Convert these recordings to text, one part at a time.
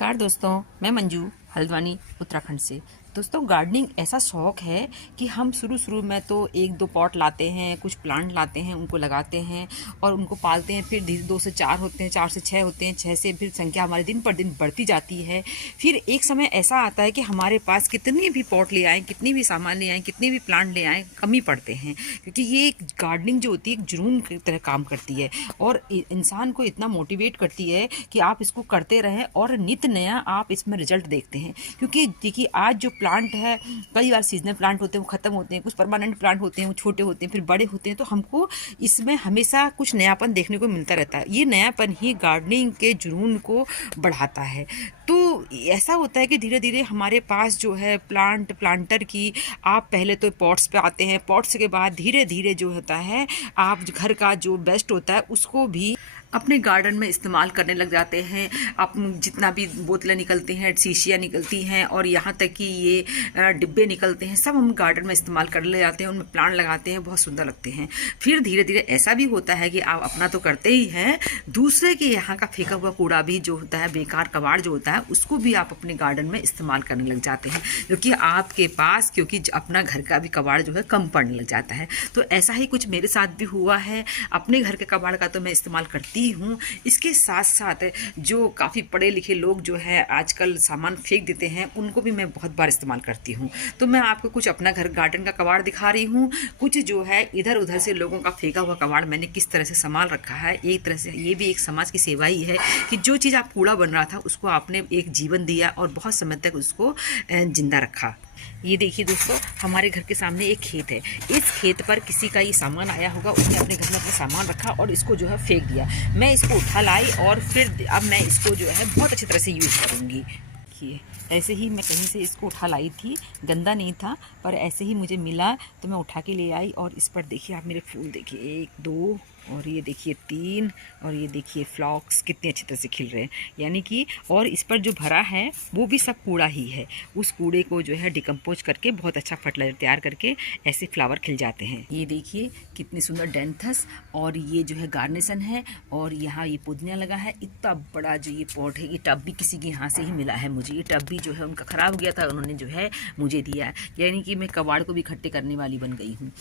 नमस्कार दोस्तों, मैं मंजू हल्द्वानी उत्तराखंड से। दोस्तों, गार्डनिंग ऐसा शौक़ है कि हम शुरू में तो 1-2 पॉट लाते हैं, कुछ प्लांट लाते हैं, उनको लगाते हैं और उनको पालते हैं। फिर धीरे 2 से 4 होते हैं, 4 से 6 होते हैं, 6 से फिर संख्या हमारी दिन पर दिन बढ़ती जाती है। फिर एक समय ऐसा आता है कि हमारे पास कितने भी पॉट ले आएँ, कितनी भी सामान ले आएँ, कितने भी प्लांट ले आएँ, कमी पड़ते हैं। क्योंकि ये एक गार्डनिंग जो होती है एक जुनून की तरह काम करती है और इंसान को इतना मोटिवेट करती है कि आप इसको करते रहें और नित नया आप इसमें रिजल्ट देखते हैं। क्योंकि देखिए, आज जो प्लांट है, कई बार सीजनल प्लांट होते हैं, वो ख़त्म होते हैं, कुछ परमानेंट प्लांट होते हैं, वो छोटे होते हैं, फिर बड़े होते हैं। तो हमको इसमें हमेशा कुछ नयापन देखने को मिलता रहता है। ये नयापन ही गार्डनिंग के जुनून को बढ़ाता है। तो ऐसा होता है कि धीरे धीरे हमारे पास जो है प्लांटर की, आप पहले तो पॉट्स पे आते हैं, पॉट्स के बाद धीरे धीरे जो होता है आप घर का जो बेस्ट होता है उसको भी अपने गार्डन में इस्तेमाल करने लग जाते हैं। आप जितना भी बोतलें निकलती हैं, शीशियाँ निकलती हैं और यहाँ तक कि ये डिब्बे निकलते हैं, सब हम गार्डन में इस्तेमाल कर ले जाते हैं, उनमें प्लांट लगाते हैं, बहुत सुंदर लगते हैं। फिर धीरे धीरे ऐसा भी होता है कि आप अपना तो करते ही हैं, दूसरे के यहाँ का फेंका हुआ कूड़ा भी जो होता है, बेकार कबाड़ जो होता है, उसको भी आप अपने गार्डन में इस्तेमाल करने लग जाते हैं। क्योंकि आपके पास अपना घर का भी कबाड़ जो है कम पड़ने लग जाता है। तो ऐसा ही कुछ मेरे साथ भी हुआ है। अपने घर के कबाड़ का तो मैं इस्तेमाल करती हूँ, इसके साथ साथ जो काफ़ी पढ़े लिखे लोग जो है आजकल सामान फेंक देते हैं, उनको भी मैं बहुत बार इस्तेमाल करती हूँ। तो मैं आपको कुछ अपना घर गार्डन का कबाड़ दिखा रही हूँ, कुछ जो है इधर उधर से लोगों का फेंका हुआ कबाड़ मैंने किस तरह से संभाल रखा है। एक तरह से ये भी एक समाज की सेवा ही है कि जो चीज़ आप कूड़ा बन रहा था उसको आपने एक जीवन दिया और बहुत समय तक उसको जिंदा रखा। ये देखिए दोस्तों, हमारे घर के सामने एक खेत है। इस खेत पर किसी का ये सामान आया होगा, उसने अपने घर में अपना सामान रखा और इसको जो है फेंक दिया। मैं इसको उठा लाई और फिर अब मैं इसको जो है बहुत अच्छी तरह से यूज़ करूँगी। देखिए, ऐसे ही मैं कहीं से इसको उठा लाई थी, गंदा नहीं था, पर ऐसे ही मुझे मिला तो मैं उठा के ले आई। और इस पर देखिए आप मेरे फूल देखिए, 1 2 और ये देखिए 3 और ये देखिए फ्लॉक्स कितने अच्छी तरह से खिल रहे हैं। यानी कि और इस पर जो भरा है वो भी सब कूड़ा ही है। उस कूड़े को जो है डिकम्पोज करके बहुत अच्छा फर्टिलाइजर तैयार करके ऐसे फ्लावर खिल जाते हैं। ये देखिए कितनी सुंदर डेंथस और ये जो है गार्नेशन है और यहाँ ये पुदीना लगा है। इतना बड़ा जो ये पॉट है, ये टब भी किसी के यहाँ से ही मिला है मुझे। ये टब भी जो है उनका ख़राब हो गया था, उन्होंने जो है मुझे दिया। यानी कि मैं कबाड़ को भी इकट्ठे करने वाली बन गई हूँ।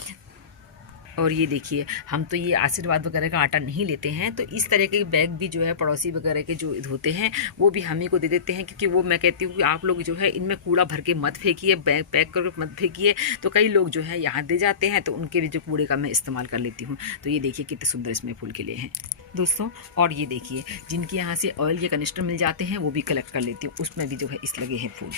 और ये देखिए, हम तो ये आशीर्वाद वगैरह का आटा नहीं लेते हैं, तो इस तरह के बैग भी जो है पड़ोसी वगैरह के जो होते हैं वो भी हम ही को दे देते हैं। क्योंकि वो मैं कहती हूँ कि आप लोग जो है इनमें कूड़ा भर के मत फेंकिए, बैग पैक करके मत फेंकिए। तो कई लोग जो है यहाँ दे जाते हैं, तो उनके भी जो कूड़े का मैं इस्तेमाल कर लेती हूँ। तो ये देखिए कितने सुंदर इसमें फूल खिले हैं दोस्तों। और ये देखिए, जिनके यहाँ से ऑयल के कनिस्टर मिल जाते हैं वो भी कलेक्ट कर लेती हूँ, उसमें भी जो है इस लगे हैं फूल।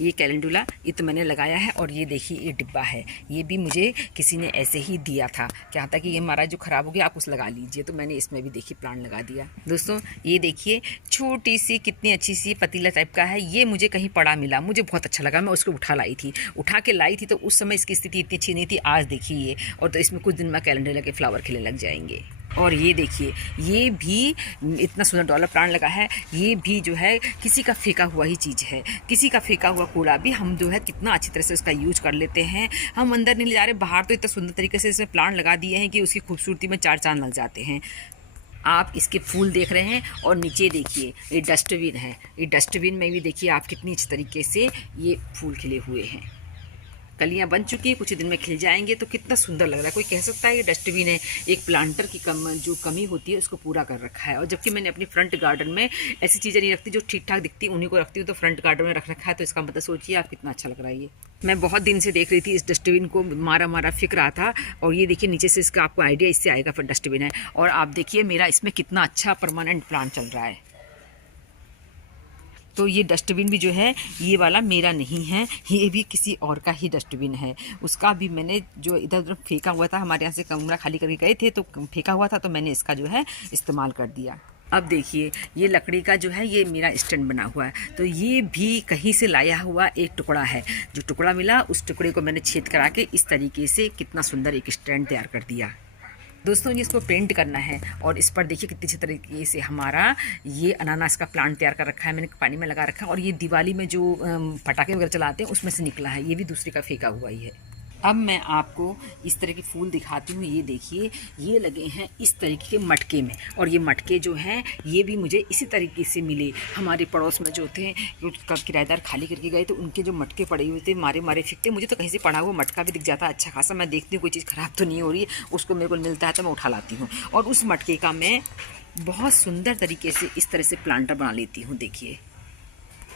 ये कैलेंडुला ये तो मैंने लगाया है। और ये देखिए ये डिब्बा है, ये भी मुझे किसी ने ऐसे ही दिया था, क्या था कि ये हमारा जो ख़राब हो गया आप उस लगा लीजिए। तो मैंने इसमें भी देखिए प्लांट लगा दिया। दोस्तों ये देखिए छोटी सी कितनी अच्छी सी पतीला टाइप का है, ये मुझे कहीं पड़ा मिला, मुझे बहुत अच्छा लगा, मैं उसको उठा के लाई थी। तो उस समय इसकी स्थिति इतनी अच्छी नहीं थी, आज देखिए ये। और तो इसमें कुछ दिन में कैलेंडुला के फ्लावर खिलने लग जाएंगे। और ये देखिए, ये भी इतना सुंदर डॉलर प्लांट लगा है। ये भी जो है किसी का फेंका हुआ ही चीज़ है, किसी का फेंका हुआ कूड़ा भी हम जो है कितना अच्छी तरह से उसका यूज कर लेते हैं। हम अंदर नहीं ले जा रहे, बाहर तो इतना सुंदर तरीके से इसमें प्लांट लगा दिए हैं कि उसकी खूबसूरती में 4 चांद लग जाते हैं। आप इसके फूल देख रहे हैं और नीचे देखिए ये डस्टबिन है। ये डस्टबिन में भी देखिए आप कितनी अच्छी तरीके से ये फूल खिले हुए हैं। कलियां बन चुकी है, कुछ दिन में खिल जाएंगे। तो कितना सुंदर लग रहा है। कोई कह सकता है ये डस्टबिन है, एक प्लांटर की जो कमी होती है उसको पूरा कर रखा है। और जबकि मैंने अपनी फ्रंट गार्डन में ऐसी चीज़ें नहीं रखती, जो ठीक ठाक दिखती उन्हीं को रखती हूँ। तो फ्रंट गार्डन में रख रखा है, तो इसका मतलब सोचिए आप कितना अच्छा लग रहा है ये। मैं बहुत दिन से देख रही थी इस डस्टबिन को, मारा फिक रहा था। और ये देखिए नीचे से इसका आपको आइडिया इससे आएगा, फिर डस्टबिन है। और आप देखिए मेरा इसमें कितना अच्छा परमानेंट प्लांट चल रहा है। तो ये डस्टबिन भी जो है ये वाला मेरा नहीं है, ये भी किसी और का ही डस्टबिन है। उसका भी मैंने जो इधर उधर फेंका हुआ था, हमारे यहाँ से कमरा खाली करके गए थे तो फेंका हुआ था, तो मैंने इसका जो है इस्तेमाल कर दिया। अब देखिए ये लकड़ी का जो है ये मेरा स्टैंड बना हुआ है। तो ये भी कहीं से लाया हुआ एक टुकड़ा है। जो टुकड़ा मिला उस टुकड़े को मैंने छेद करा के इस तरीके से कितना सुंदर एक स्टैंड तैयार कर दिया। दोस्तों इसको पेंट करना है और इस पर देखिए कितनी अच्छी तरीके से हमारा ये अनानास का प्लांट तैयार कर रखा है, मैंने पानी में लगा रखा है। और ये दिवाली में जो पटाखे वगैरह चलाते हैं उसमें से निकला है, ये भी दूसरे का फेंका हुआ ही है। अब मैं आपको इस तरह के फूल दिखाती हूँ। ये देखिए, ये लगे हैं इस तरीके के मटके में, और ये मटके जो हैं ये भी मुझे इसी तरीके से मिले। हमारे पड़ोस में जो थे, उसका किराएदार खाली करके गए तो उनके जो मटके पड़े हुए थे मारे मारे फेंकते। मुझे तो कहीं से पड़ा हुआ मटका भी दिख जाता है अच्छा खासा, मैं देखती हूँ कोई चीज़ ख़राब तो नहीं हो रही है, उसको मेरे को मिलता है तो मैं उठा लाती हूँ, और उस मटके का मैं बहुत सुंदर तरीके से इस तरह से प्लांटर बना लेती हूँ। देखिए,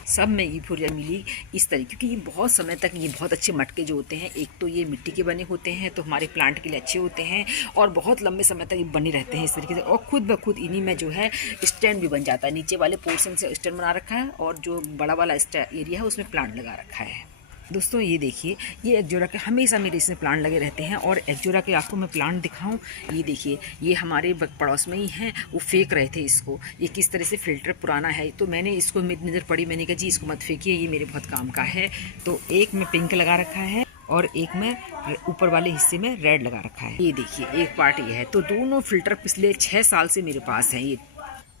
सब में यूफोरिया मिली इस तरीके, क्योंकि ये बहुत समय तक ये बहुत अच्छे मटके जो होते हैं, एक तो ये मिट्टी के बने होते हैं तो हमारे प्लांट के लिए अच्छे होते हैं, और बहुत लंबे समय तक ये बने रहते हैं इस तरीके से। और खुद ब खुद इन्हीं में जो है स्टैंड भी बन जाता है। नीचे वाले पोर्शन से स्टैंड बना रखा है, और जो बड़ा वाला एरिया है उसमें प्लांट लगा रखा है। दोस्तों ये देखिए, ये एग्जोरा के हमेशा मेरे इसमें प्लांट लगे रहते हैं, और एग्जोरा के आपको मैं प्लांट दिखाऊं, ये देखिए, ये हमारे पड़ोस में ही हैं, वो फेंक रहे थे इसको। ये किस तरह से फ़िल्टर पुराना है, तो मैंने इसको मेरी नज़र पड़ी, मैंने कहा जी इसको मत फेंकिए, ये मेरे बहुत काम का है। तो एक में पिंक लगा रखा है और एक में ऊपर वाले हिस्से में रेड लगा रखा है। ये देखिए, एक पार्ट ये है। तो दोनों फ़िल्टर पिछले 6 साल से मेरे पास हैं ये।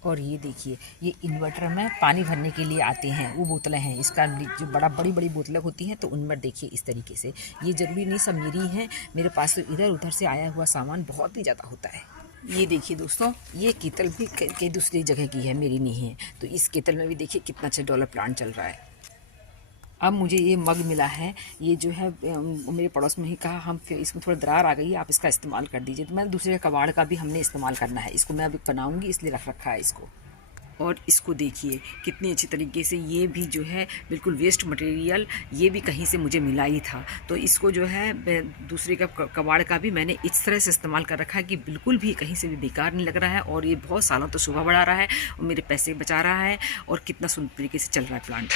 और ये देखिए, ये इन्वर्टर में पानी भरने के लिए आते हैं, वो बोतलें हैं, इसका जो बड़ी बड़ी बोतलें होती हैं, तो उनमें देखिए इस तरीके से। ये ज़रूरी नहीं सब मेरी हैं, मेरे पास तो इधर उधर से आया हुआ सामान बहुत ही ज़्यादा होता है। ये देखिए दोस्तों, ये केतल भी कई दूसरी जगह की है, मेरी नहीं है। तो इस केतल में भी देखिए कितना अच्छा डॉलर प्लांट चल रहा है। अब मुझे ये मग मिला है, ये जो है मेरे पड़ोस में ही कहा, हम फिर इसमें थोड़ा दरार आ गई है, आप इसका इस्तेमाल कर दीजिए। तो मैंने दूसरे कबाड़ का भी हमने इस्तेमाल करना है, इसको मैं अभी बनाऊंगी इसलिए रख रखा है इसको। और इसको देखिए कितनी अच्छी तरीके से, ये भी जो है बिल्कुल वेस्ट मटेरियल, ये भी कहीं से मुझे मिला ही था। तो इसको जो है दूसरे का कबाड़ का भी मैंने इस तरह से इस्तेमाल कर रखा है कि बिल्कुल भी कहीं से भी बेकार नहीं लग रहा है, और ये बहुत सालों तो शोभा बढ़ा रहा है और मेरे पैसे बचा रहा है, और कितना सुंदर तरीके से चल रहा है प्लांट।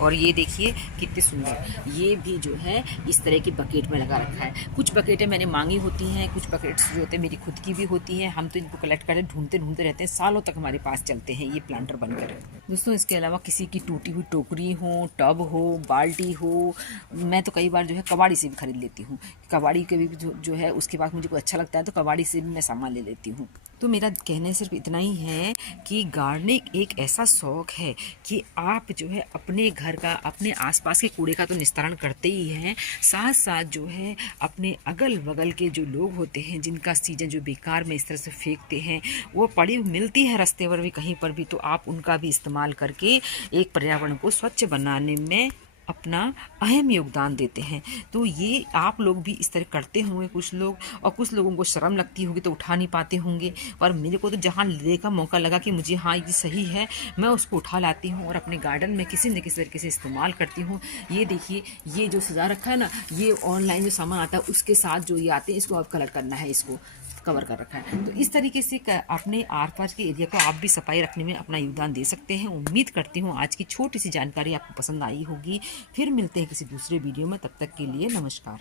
और ये देखिए कितने सुंदर, ये भी जो है इस तरह की बकेट में लगा रखा है। कुछ बकेटें मैंने मांगी होती हैं, कुछ बकेट्स जो होते हैं मेरी खुद की भी होती हैं। हम तो इनको कलेक्ट करके ढूंढते रहते हैं, सालों तक हमारे पास चलते हैं ये प्लांटर बनकर। दोस्तों इसके अलावा किसी की टूटी हुई टोकरी हो, टब हो, बाल्टी हो, मैं तो कई बार जो है कबाड़ी से भी खरीद लेती हूँ। कबाड़ी के भी जो है उसके पास मुझे कोई अच्छा लगता है तो कबाड़ी से भी मैं सामान ले लेती हूँ। तो मेरा कहने सिर्फ इतना ही है कि गार्डनिंग एक ऐसा शौक़ है कि आप जो है अपने घर का, अपने आसपास के कूड़े का तो निस्तारण करते ही हैं, साथ साथ जो है अपने अगल बगल के जो लोग होते हैं जिनका सीजन जो बेकार में इस तरह से फेंकते हैं, वो पड़ी मिलती है रास्ते पर भी कहीं पर भी, तो आप उनका भी इस्तेमाल करके एक पर्यावरण को स्वच्छ बनाने में अपना अहम योगदान देते हैं। तो ये आप लोग भी इस तरह करते होंगे कुछ लोग, और कुछ लोगों को शर्म लगती होगी तो उठा नहीं पाते होंगे, पर मेरे को तो जहाँ लेने का मौका लगा कि मुझे हाँ ये सही है, मैं उसको उठा लाती हूँ और अपने गार्डन में किसी न किसी तरीके से इस्तेमाल करती हूँ। ये देखिए, ये जो सजा रखा है ना, ये ऑनलाइन जो सामान आता है उसके साथ जो ये आते हैं, इसको अब कलर करना है, इसको कवर कर रखा है। तो इस तरीके से अपने आर पार के एरिया को आप भी सफाई रखने में अपना योगदान दे सकते हैं। उम्मीद करती हूँ आज की छोटी सी जानकारी आपको पसंद आई होगी। फिर मिलते हैं किसी दूसरे वीडियो में, तब तक के लिए नमस्कार।